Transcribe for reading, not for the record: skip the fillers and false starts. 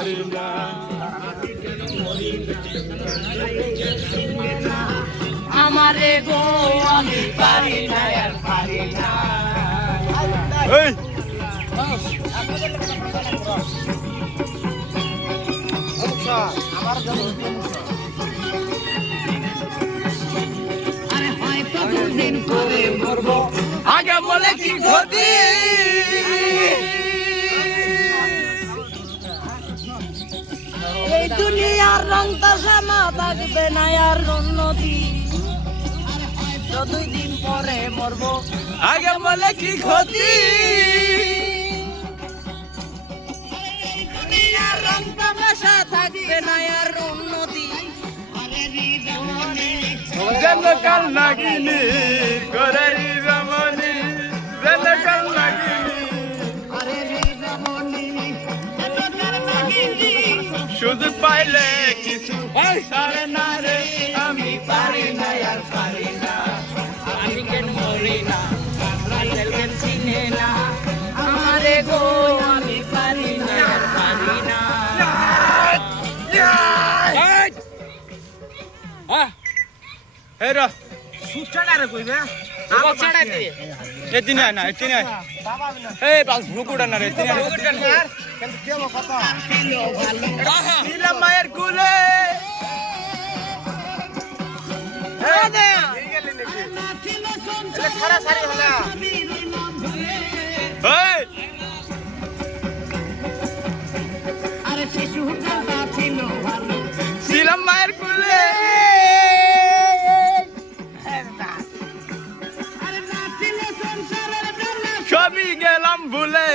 পারি না। আমারে গো আমি পারি না আর পারি না। এই আরে হয়তো দুদিন পরে মরবো, আগে বলে কি ক্ষতি। এই দুনিয়ার রং তামাশা থাকবে না আর উন্নতি। তো 2 দিন পরে মরবো, আগে বলে কি ক্ষতি। দুনিয়ার রং তামাশা থাকবে না আর উন্নতি। যেন কাল নাগিনি করারি রমণী, যেন কাল নাগিনি শুধু পাইলে কিছু সারে না রে। আমি পারি না আর পারি না। আমি কেন মরি না, রাতের কেন চিনে না। আমারে গো আমি পারি না আর পারি না। এই র সুচাড়ারে কইবে বক্সাটা দিয়ে এতিনে না এতিনে এই পাস ভুকুড়া না রে এতিনে কিন্তু কেমন কথা নীলা মায়ের কুলে এই দে গেলি নাকি এটা সারা সারি হলা এই আরে শিশুটা ছিল ভালো। নীলা মায়ের কুলে সবই গেলাম ভুলে